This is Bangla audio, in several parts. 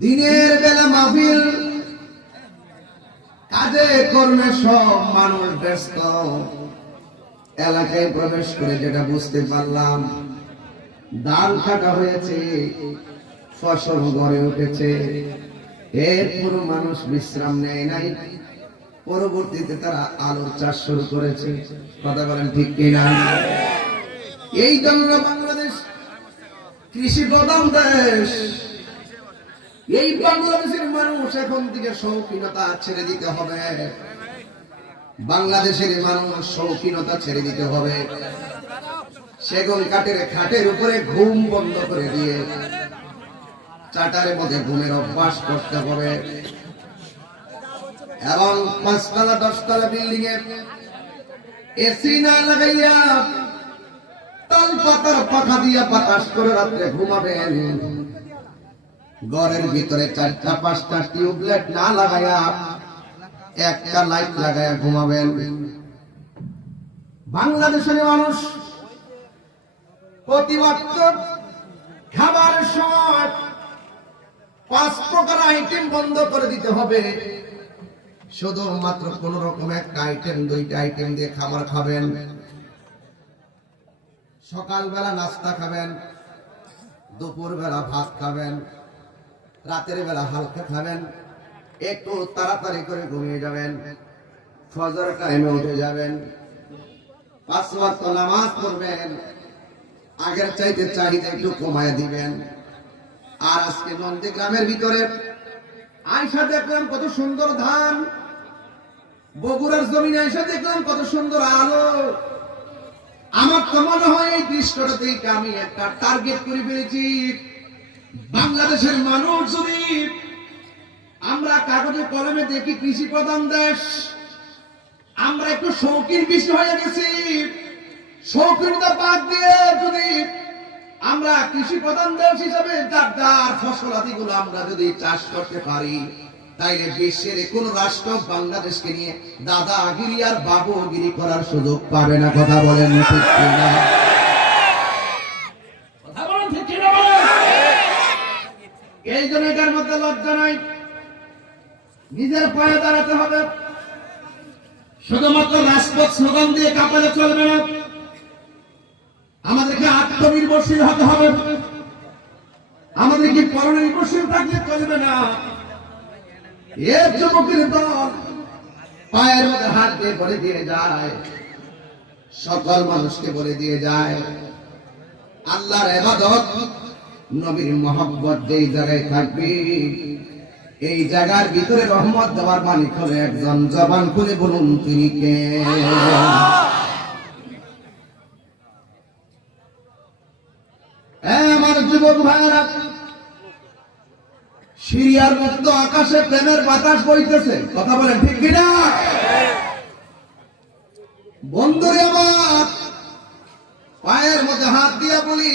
দিনের বেলা মাহফিল। কাজে কর্মে সব মানুষ ব্যস্ত। এলাকায় প্রবেশ করে যেটা বুঝতে পারলাম, ধান কাটা হয়েছে, ফসল গড়ে উঠেছে। এরপর মানুষ বিশ্রাম নেয় নাই। পরবর্তীতে তারা আলুর চাষ শুরু করেছে। কথা বলেন ঠিক কিনা? এই জন্য বাংলাদেশ কৃষি প্রধান দেশ। এই বাংলাদেশের মানুষ এখন থেকে শৌখিনতা ছেড়ে দিতে হবে। বাংলাদেশের মানুষ শৌখিনতা ছেড়ে দিতে হবে। সেগুন কাঠের খাটের উপরে ঘুম বন্ধ করে দিয়ে চাটারের মধ্যে ঘুমের অভ্যাস করতে হবে। এবং পাঁচতলা, দশতলা বিল্ডিং এ এসি না লাগাইয়া তাল পাতার পাখা দিয়া বাতাস করে রাত্রে ঘুমাবেন। ঘরের ভিতরে চারটা, পাঁচটা টিউবলাইট না লাগাইয়া একটা লাইট লাগাইয়া ঘুমাবেন। বাংলাদেশের মানুষ প্রতিবক্ত খাবারের সময় পাঁচ প্রকার আইটেম বন্ধ করে দিতে হবে। শুধুমাত্র কোন রকম একটা আইটেম দুইটা আইটেম দিয়ে খাবার খাবেন। সকালবেলা নাস্তা খাবেন দুপুর বেলা ভাত খাবেন। রাতের বেলা হালকা খাবেন, একটু তাড়াতাড়ি করে ঘুমিয়ে যাবেন, ফজর টাইমে উঠে যাবেন, পাঁচ ওয়াক্ত নামাজ পড়বেন, আগের চাইতে চাহিদা একটু কমায় দিবেন। আর আজকে নন্দীগ্রামের ভিতরে আয়সা দেখলাম কত সুন্দর ধান, বগুড়ার জমিনে আয়সা দেখলাম কত সুন্দর আলো। আমার তো মনে হয় এই দৃশ্যটা থেকে আমি একটা টার্গেট করে ফেলেছি। বাংলাদেশের মানুষ যদি আমরা কাগজে কলমে দেখি কৃষি প্রধান দেশ, আমরা একটু শৌখিন বেশি হয়ে গেছি। শৌখিনতা বাদ দিয়ে যদি আমরা কৃষি প্রধান দেশ হিসাবে যার যার ফসলাদি গুলো আমরা যদি চাষ করতে পারি, তাইলে বিশ্বের কোন রাষ্ট্র বাংলাদেশকে নিয়ে দাদাগিরি আর বাবুগিরি করার সুযোগ পাবে না, কথা বলেন ঠিক কিনা? কথা বলেন ঠিক কিনা বলেন? জন্য মধ্যে লজ্জা নাই। নিজের পায়ে দাঁড়াতে হবে। শুধুমাত্র রাজপথ স্লোগান দিয়ে কাপালে চলবে না। আমাদেরকে আত্মনির্ভরশীল হতে হবে। আমাদেরকে পরনির্ভরশীল থাকলে চলবে না। এর যুবকের দল পায়ের মধ্যে হাত দিয়ে বলে দিয়ে যায়। সকল মানুষকে বলে দিয়ে যায়। আল্লাহর এবাদত নবীর মোহাম্মত যেই জায়গায় থাকবে, এই জায়গার ভিতরে রহমত দেওয়ার মালিক হলো একজন জবান খুলে বলুন, তিনি কে? আমার যুবক ভাইরা সিরিয়ার মুক্ত আকাশে প্রেমের বাতাস বইতেছে। কথা বলেন ঠিক কিনা? বন্ধুরে আমার, পায়ের মধ্যে হাত দিয়া বলি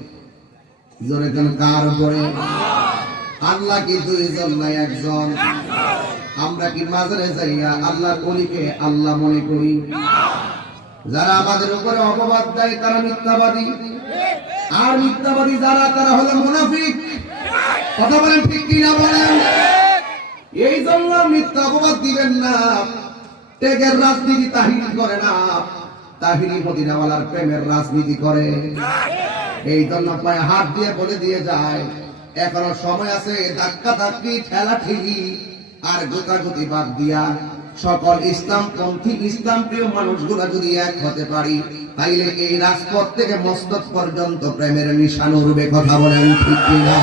জোরে কেন? কার উপরে? আল্লাহ একজন। আমরা কি যাইয়া আল্লাহ মনে করি। যারা আমাদের উপরে অপবাদ দেয়, তারা মিথ্যাবাদী। আর মিথ্যাবাদী যারা, তারা হলো মুনাফিক। কথা বলেন ঠিক বলেন? এই জন্য মিথ্যা অপবাদ দিবেন না। টেকের রাজনীতি তাহিরি করে না। তাহিরি মদিনাওয়ালার প্রেমের রাজনীতি করে। এই জন্য পায়ে হাত দিয়ে বলে দিয়ে যায়, এখনও সময় আছে, ধাক্কা ধাক্কি ঠেলা ঠেলি আর গোতাগুতি বাদ দিয়া। সকল ইসলাম পন্থী ইসলাম প্রিয় মানুষগুলা যদি এক হতে পারি, তাইলে এই রাজপথ থেকে মস্তক পর্যন্ত প্রেমের নিশান উড়বে, কথা বলেন ঠিক কিনা?